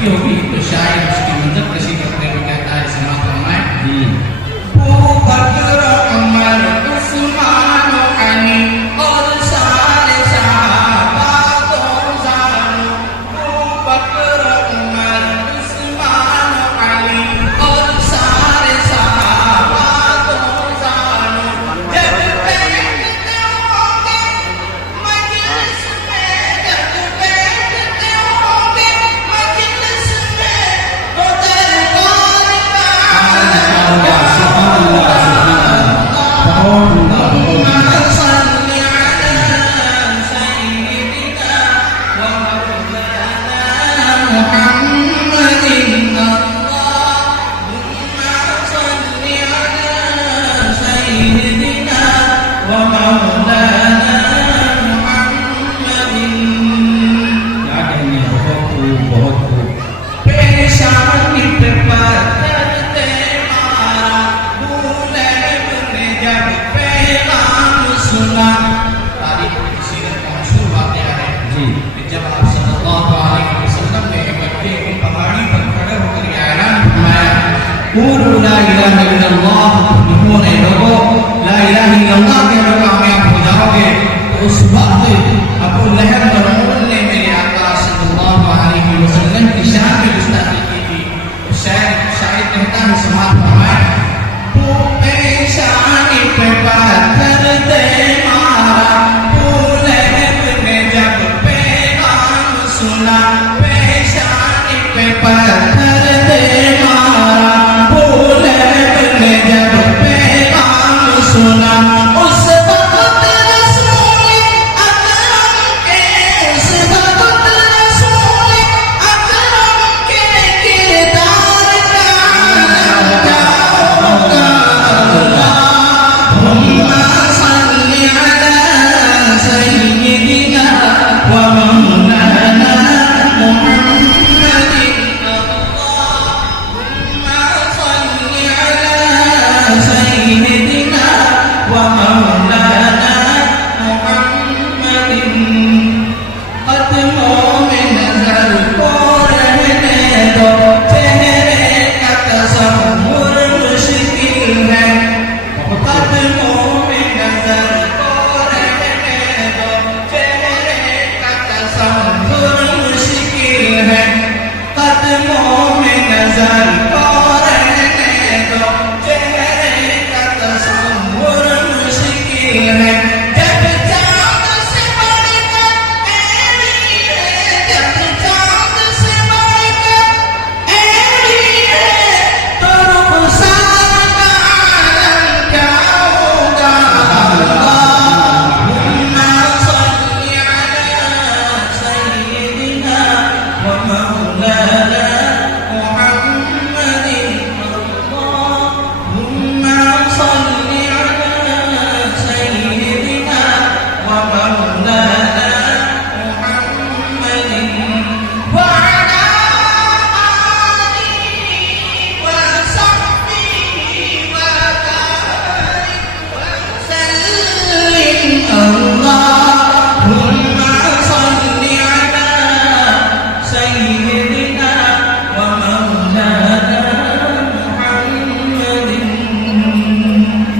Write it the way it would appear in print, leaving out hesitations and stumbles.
की होगी तो शायद उसकी मदद कशी करते हुए कहता है समाप्त फरमाए बकर उमर उस्मान अली और सारे सहाबा को जानो बकर उमर उस्मान अली और सारे सहाबा को जानो जब बैठते होंगे मजलिस में जब बैठते होंगे मजलिस में तो दरबार का जब आप सल्लल्लाहु अलैहि वसल्लम ने एक बच्चे को पहाड़ी पर खड़े होकर ये ऐलान फरमाया कुलू ला इलाहा इल्लल्लाह तुमने लोगों ला इलाहा इल्लल्लाह के अगर कामयाब हो जाओगे तो उस वक्त अबू लहब मरहूम ने मेरे आका सल्लल्लाहु अलैहि वसल्लम की शान में गुस्ताखी की थी शायद कहता है समाप्त फरमाया तू पेशानी पे पत्थर दे मारा पेशानी पे पत्थर दे मारा भूले ने जब पैगाम सुना उस वक्त रसूल अकरम के किरदार का जाओगा अल्लाहुम्मा सल्ली अला सय्यिदिना व मौलाना नजर